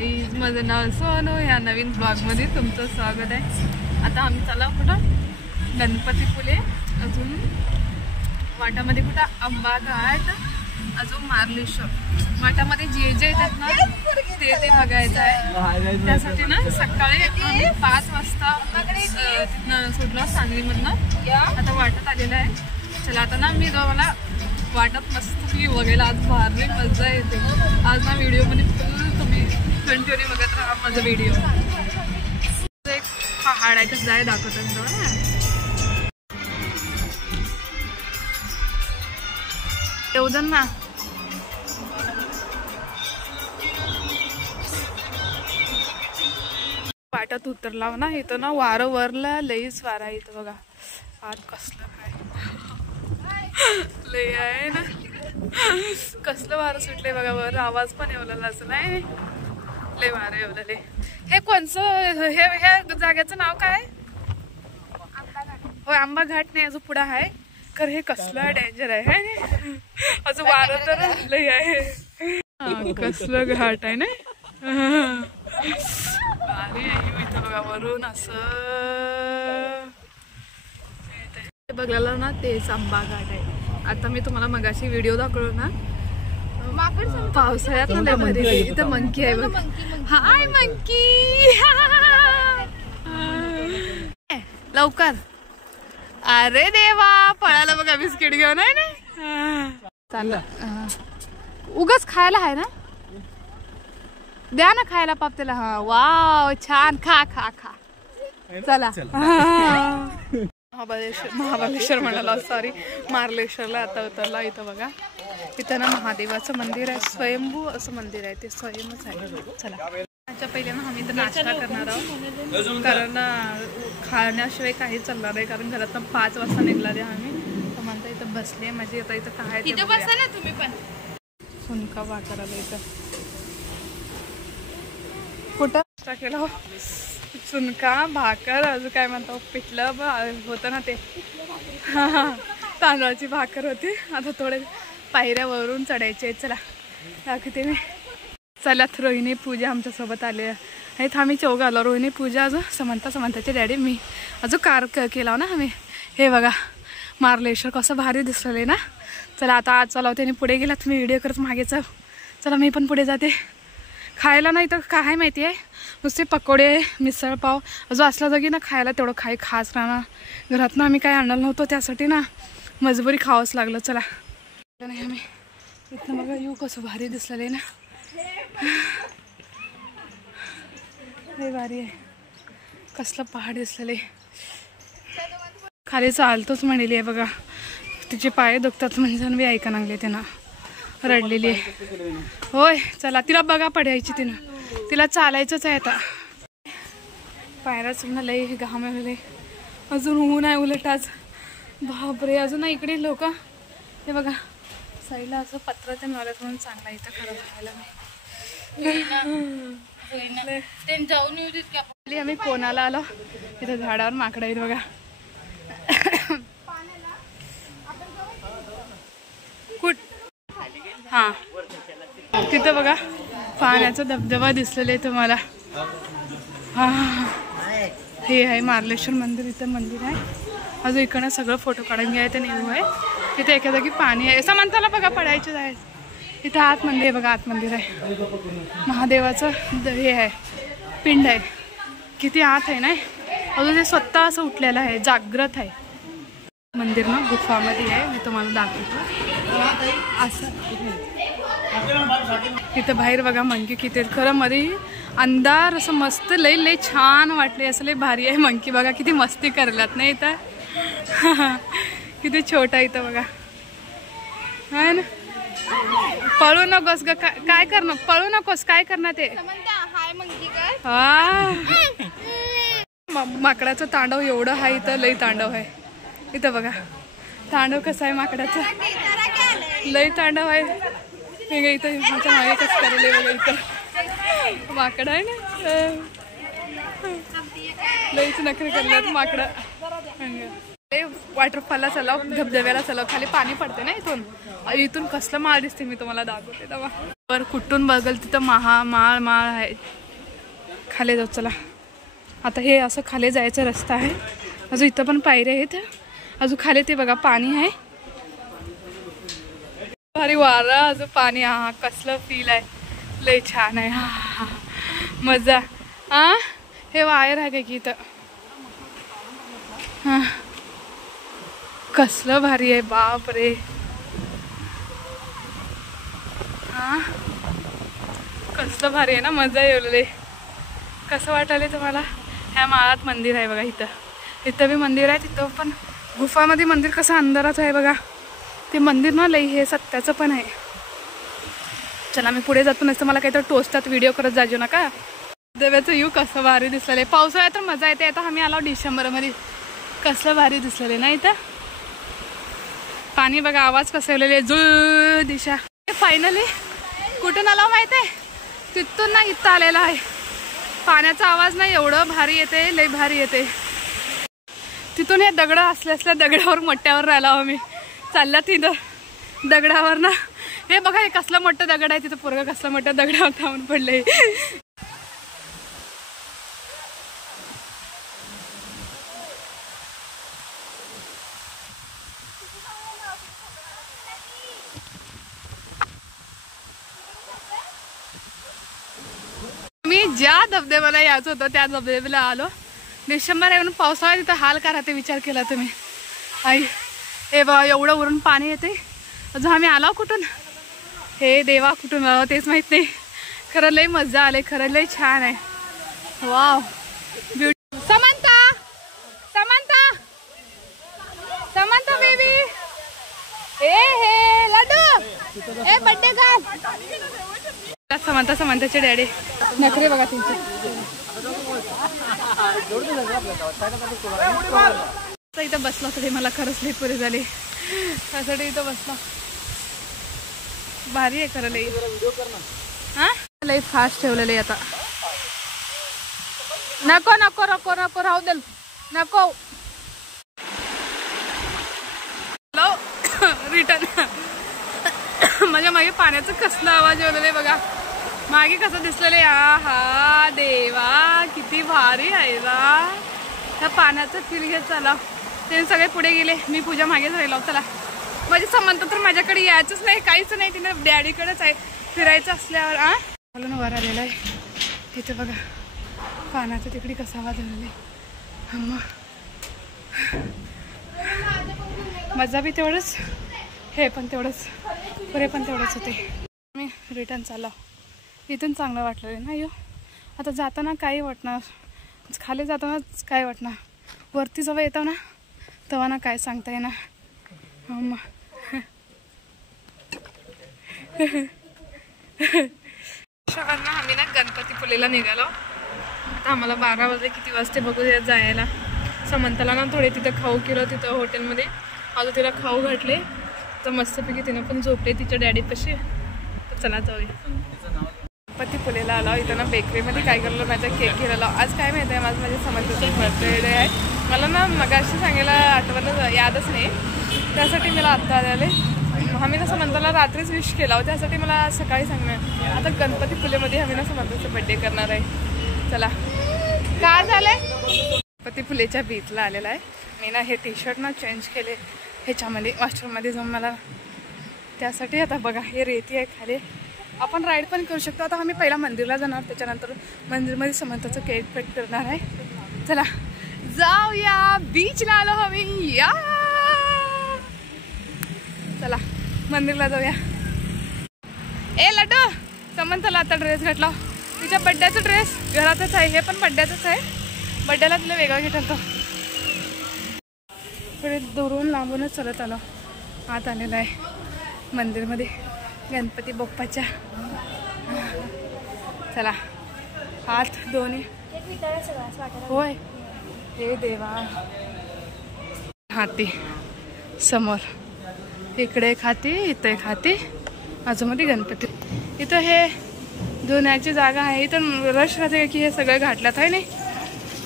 Guys, माझं नाव सोनू. ह्या नवीन ब्लॉगमध्ये तुमचं स्वागत आहे. आता आम्ही चला कुठं गणपतीपुळे, अजून वाटामध्ये कुठं आंबा घाट, अजून मार्लेश्वर. वाटामध्ये जे जे येतात ना ते बघायचं आहे. त्यासाठी ना सकाळी 5 वाजता तिथनं सुटलं सांगलीमधनं. आता वाटत आलेलं आहे. चला आता ना मी मला वाटत मस्त बघायला आज भारी मजा येते. आज ना व्हिडिओमध्ये फुल तुम्ही कंटिन्यू बघत राहा माझा व्हिडिओ. एक पहाड आहे कसं आहे दाखवतात ना. येऊदन ना. वाटत उतरला ना इथं ना वारं वरला लईच वारा आहे इथं बघा. आज कसलं काय लय आहे ना, कसलं वारं सुटले बघा. वर आवाज पण येवलेला असं नाही, लय वारं येवलेले. हे कोणचं हे जागेचं नाव काय? हो आंबा घाट नाही, अजून पुढं आहे. खर हे कसलं डेंजर आहे. अजून वारं तर लय आहे. कसलं घाट आहे ना. भारी आहे इथं बघा वरून असं बघायला ना. तेच आंबा घाट आहे. आता मी तुम्हाला मगाशी व्हिडिओ दाखवलो ना पावसाळ्यात ना लय भारी. इथं मंकी आहे बघ. हाय मंकी, लवकर. अरे देवा पळाला बघा बिस्किट घेऊन आहे ना. चाललं उगाच खायला आहे ना, द्या ना खायला पाप त्याला. हा वाव छान, खा खा खा. चला महाबळेश्वर म्हणाला, सॉरी मार्लेश्वरला आता उतरला. इथं बघा इथं ना महादेवाचं मंदिर आहे. स्वयंभू असं मंदिर आहे, ते स्वयंच आहे. चला त्याच्या पहिले ना आम्ही इथं नाश्ता करणार आहोत, कारण खाण्याशिवाय काही चालणार नाही. कारण घरात 5 वाजता निघणार आहे आम्ही. तर म्हणता इथं बसले म्हणजे आता इथं काय तुम्ही पण सुनका वाटायला इथं कुठं नाश्ता केला. सुनका भाकर, अजून काय म्हणतो पिठलं होतं ना ते, तांदळाची भाकर होती. आता थोडे पायऱ्यावरून चढायचे. चला दाखवते मी. चला रोहिणी पूजा आमच्यासोबत आले आहेत. आम्ही 4 आलो. रोहिणी पूजा, अजून समंताचे डॅडी, मी अजून कार केला ना आम्ही. हे बघा मार्लेश्वर कसं भारी दिसले ना. चला आता आज चला त्याने पुढे गेला, तुम्ही व्हिडिओ करत मागेच. चला मी पण पुढे जाते. खायला नाही तर काय माहिती आहे, नुसते पकोडे मिसळपाव अजून असल्या जागी ना खायला तेवढं काही खास राहणार. घरात ना आम्ही काय आणलं नव्हतो, त्यासाठी ना मजबुरी खावंच लागलं. चला नाही आम्ही इथं बघा येऊ कसं भारी दिसलेलं आहे ना. लय भारी आहे. कसलं पहाड दिसलेले. खाली चालतोच म्हणलेली आहे बघा. तिचे पाय दुखतात म्हणजे मी ऐका लागले. त्यांना रडलेली आहे. होय चला तिला बघा पडायची. तिला चालायचंच आहे आता. पायऱ्याच ना लय घाम आहे. अजून ऊन आहे उलट आज. बापरे अजून ना इकडे लोक हे बघा साईडला असं पत्र ते मारत म्हणून चांगला इथं खरं बघायला नाही. जाऊन येऊ देत की आम्ही कोणाला आलो. इथं झाडावर माकडं आहेत बघा. हा तिथं बघा पाण्याचा धबधबा दिसलेला आहे तुम्हाला. हा हे आहे मार्लेश्वर मंदिर. इथं मंदिर आहे. अजून इकडनं सगळं फोटो काढून घ्यायचं नाही आहे. तिथे एका जागी पाणी आहे. समंताला बघा पडायचं आहे. इथं आत मंदिर आहे बघा. आत मंदिर आहे महादेवाचं. हे आहे पिंड आहे. किती आत आहे ना. अजून ते स्वतः असं उठलेलं आहे, जागृत आहे मंदिर ना. गुफामध्ये आहे. मी तुम्हाला दाखवतो असं. तिथं बाहेर बघा मंकी किती खरं मध्ये अंधार असं मस्त लय छान वाटले. असं लय भारी आहे. मंकी बघा किती मस्ती करल्यात नाही इथं. किती छोटा इथं बघा. हा ना. पळू नकोस ग. काय करणार, पळू नकोस. काय करणार ते. हा माकडाचं तांडव एवढं आहे इथं. लय तांडव आहे इथं बघा. तांडव कसं आहे माकडाचं, लय तांडव आहे. इथं माझ्या मागे कसं करायला बघा. इथं माकड आहे ना. लयच नखरे करल्यात माकडं. वॉटरफॉलला चलाव, धबधब्याला चलाव, खाली पाणी पडते ना इथून. इथून कसलं माळ दिसते मी तुम्हाला दाखवते तेव्हा. वर कुठून बघल तिथं माळ माळ आहे. खाली जाऊ चला. आता हे असं खाली जायचा रस्ता आहे. अजून इथं पण पायऱ्या आहेत. अजून खाली ते बघा पाणी आहे. भारी वारा, अजून पाणी. हा कसलं फील आहे, लय छान आहे. हा मजा. हा हे वायर आहे काय की इथं. हा कसलं भारी आहे बाप रे. हा कसलं भारी आहे ना, मजा येवले. कसं वाटायला तुम्हाला. ह्या माळात मंदिर आहे बघा. इथं बी मंदिर आहे. तिथं पण गुफामध्ये मंदिर कसं अंधारात आहे बघा. ते मंदिर ना लई हे सत्याचं पण आहे. चला मी पुढे जातो, नसतं मला काहीतरी टोचतात. व्हिडिओ करत जाजो नका. देवाचं यू कसं भारी दिसलेलं आहे. पावसाळ्यात तर मजा येते. आता आम्ही आलो डिसेंबरमध्ये. कसलं भारी दिसलेलं आहे ना इथं. पाणी बघा, आवाज कसं येलेले जुळ दिशा. फायनली कुठून आला माहिती आहे, तिथून ना इथं आलेला आहे. पाण्याचा आवाज ना एवढं भारी येते, लई भारी येते. तिथून हे दगड असल्या दगडावर मोठ्यावर राहिला आम्ही. चालला तिथं दगडावर ना. हे बघा हे कसलं मोठं दगड आहे. तिथं पोरगा कसलं मोठं दगडावर थांबून पडलंय. मी ज्या धबधब्याला यायचं होतं त्या धबधब्याला आलो. डिसेंबर येऊन पावसाळ्यात तिथं हाल का राहते विचार केला तुम्ही. आई हे बघा एवढं वरून पाणी येते. अजून आम्ही आलो कुठून, हे देवा कुठून आलो तेच माहित नाही. खरं लई मजा आले, खरं लई छान आहे. Wow beauty. Samantha Samantha Samantha baby. हे लड्डू हे बड्डे गर्ल. समंताचे डॅडी नखरे बघा तुमचे. इथं बसला तरी मला खरंच लई पुरे झाले. त्यासाठी इथं बसला. भारी आहे खरं लई. हा लई फास्ट ठेवलेलं आता. नको नको नको नको राहू दे नको. रिटर्न माझ्या मागे पाण्याचं कसलं आवाज येवलेलं आहे बघा. मागे कसं दिसलेलं आहे. हा देवा किती भारी आहे ना. त्या पाण्याचं फील घेत चला. ते सगळे पुढे गेले, मी पूजा मागेच राहिलो. चला माझी समंत तर माझ्याकडे यायचंच नाही, काहीच नाही. तिने डॅडीकडेच आहे फिरायचं असल्यावर. म्हणून वर आलेलं आहे. तिथे बघा पाण्याचं तिकडे कसा आवाज आलेला आहे. मजा बी तेवढंच, हे पण तेवढंच, पुरे पण तेवढंच होते. मी रिटर्न चाललो. इथून चांगलं वाटलं ना. आता जाताना काही वाटणार, खाली जातानाच काय वाटणार. वरती जेव्हा येतो ना तेव्हा ना काय सांगता येणार. आम्ही ना गणपतीपुलेला निघालो. आता आम्हाला 12 वाजले. किती वाजते बघू जायला. समंताला ना थोडे तिथं खाऊ केलं तिथं हॉटेलमध्ये. अजून तिला खाऊ घातले तर मस्तपैकी तिनं पण झोपले तिच्या डॅडीपाशी. तर चला जाऊया. गणपतीपुलेला आलो. इथं ना बेकरीमध्ये काय करलं, माझा केक घेऊन आज काय माहिती आहे, माझ्या समंताचं बर्थडे आहे. मला ना मगाशी सांगायला आठवण यादच नाही. त्यासाठी मला आत्ता आले. आम्ही ना समंताला रात्रीच विश केला होता. त्यासाठी मला सकाळी सांगणार. आता गणपतीपुलेमध्ये आम्ही ना समंताचा बर्थडे करणार आहे. चला काय झालंय. गणपतीपुलेच्या बीचला आलेला आहे. मी ना हे टी शर्ट ना चेंज केले ह्याच्यामध्ये वॉशरूममध्ये जाऊन मला. त्यासाठी आता बघा हे रेती आहे खाली. आपण राईड पण करू शकतो. आता आम्ही पहिला मंदिरला जाणार, त्याच्यानंतर मंदिरमध्ये समंताचं केक कट करणार आहे. चला जाऊया. बीचला आलो आम्ही. या चला मंदिरला जाऊया. ए लड्डू समंताला आता ड्रेस घातला. तिच्या बड्ड्याचा ड्रेस घरातच आहे. हे पण बड्ड्याचंच आहे. बड्ड्याला तिला वेगळा घेतला. थोडे दुरून लांबूनच चलत आलो. आत आलेला आहे मंदिरमध्ये गणपती बाप्पाच्या. चला हात दोन्ही. होय हे देवा. हाती समोर, इकडे खाती, इथे खाती, बाजूमध्ये गणपती. इथं हे धुण्याची जागा आहे. इथं रश राहते की हे सगळं घातल्यात आहे नाही.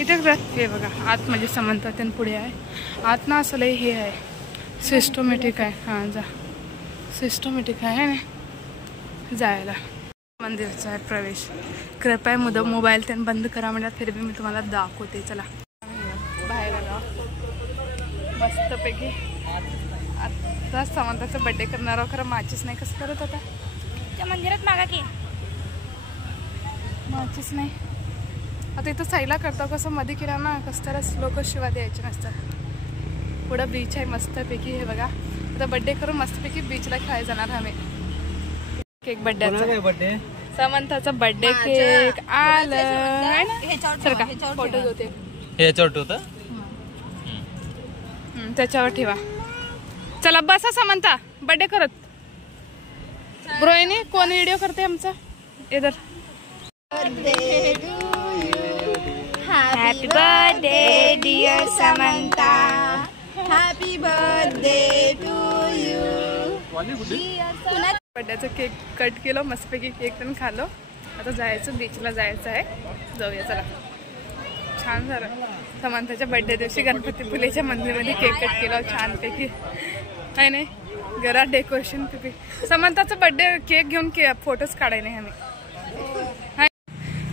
इथे हे बघा आत म्हणजे समंता त्यांनी पुढे आहे आत ना असं लय हे आहे सिस्टमॅटिक आहे. हां जा सिस्टमॅटिक आहे ना जायला. मंदिरचा आहे प्रवेश. कृपया मोबाईल त्यांनी बंद करा म्हणतात फिर भी मी तुम्हाला दाखवते. चला बाहेर आलो मस्तपैकी. आता समंताचा बड्डे करणार आहोत. खरं माचीस नाही कसं करत आता त्या मंदिरात मागा की माचीस नाही. आता इथं साईला करतो कसं मध्ये केला ना कसं तरच लोक शिवा द्यायचे नसतात. पुढं बीच आहे मस्तपैकी. हे बघा आता बड्डे करून मस्तपैकी बीचला खेळायला जाणार आम्ही. केक बड्डेचा बड्डे समंताचा बड्डे केक आलं सर का फोटो होते ह्याच्यावर होता त्याच्यावर ठेवा. चला बसा समंता बड्डे करत. रोहिणी कोण व्हिडिओ करते आमचा इधर. Happy birthday dear Samantha. Happy birthday to you. बड्डेचा केक कट केलं मस्तपैकी केक पण खालो. आता जायचं बीचला जायचं आहे. जाऊया चला. छान झालं. समंताच्या बड्डे दिवशी गणपतीपुलेच्या मंदिरमध्ये केक कट केला छानपैकी आहे नाही. घरात डेकोरेशन पैकी समंताचा बड्डे केक घेऊन फोटोज काढाय नाही आम्ही.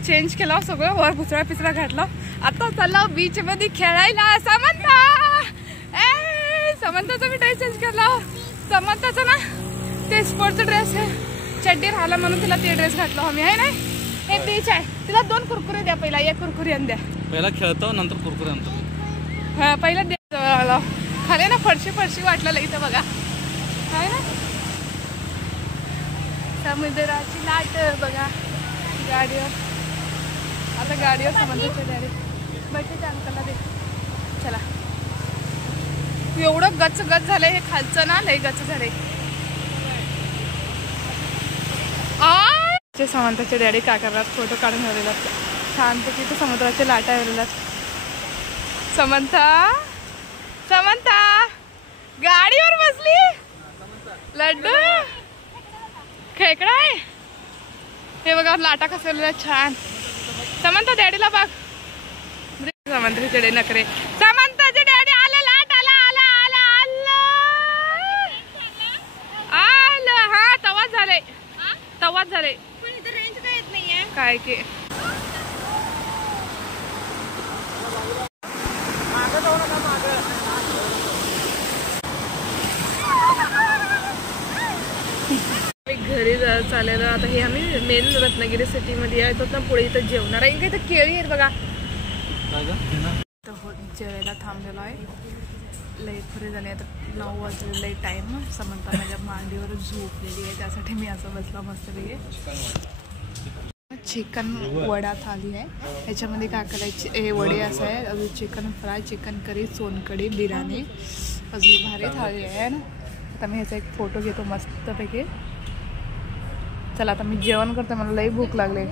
चेंज केला सगळं वर पुचळा पिचळा घातला. आता चालला बीच मध्ये खेळायला. समंता समंताचा मी ड्रेस चेंज केला. समंताचा ना ते स्पोर्टचा ड्रेस आहे चड्डी राहिला म्हणून तिला ते ड्रेस घातला आम्ही आहे नाही. हे बीच आहे. तिला 2 कुरकुरे द्या. पहिला एक कुरकुरी आण द्या. पहिला खेळतो नंतर कुरकुरे आणतो. हा पहिला द्या. खाली ना फरशी वाटलं इथं बघा आहे ना. समुद्राची लाट बघा गाडीवर. आता गाडीवर समंताच्या डॅडी बैठे अंकलला दे. चला एवढं गच झालंय हे खालचं ना लय गच झालंय. समंताचे डॅडी काय करतात फोटो काढून ठेवलेला छानपैकी. इथे समुद्राचे लाटा आलेल्या. समंता गाडीवर बसली. लड्डू खेकडा आहे. हे बघा लाटा कसलेल्या छान. समंता डॅडीला बघ. समंताचे डॅडी नखरे. समंताचे डॅडी आलं लाट आला हा तवाच झाले रेंज काय येत नाहीये काय की. घरी चालेलं. आता हे आम्ही मेन रत्नागिरी सिटीमध्ये आहे ना पुढे इथं जेवणार आहे. इथं केळी आहेत बघा. जेवायला थांबलेलो आहे. लई पुढे झाले आता 9 वाजलेला टाईम. समंता माझ्या मांडीवर झोपलेली आहे त्यासाठी मी असं बसला मस्तपैकी. चिकन वडा थाली आहे. ह्याच्यामध्ये काय करायचे हे वडे असं आहे. अजून चिकन फ्राय चिकन करी सोनकढी बिर्याणी अजून भारी थाली आहे ना. आता मी ह्याचा एक फोटो घेतो मस्तपैकी. चला आता मी जेवण करते. मला लई भूक लागली.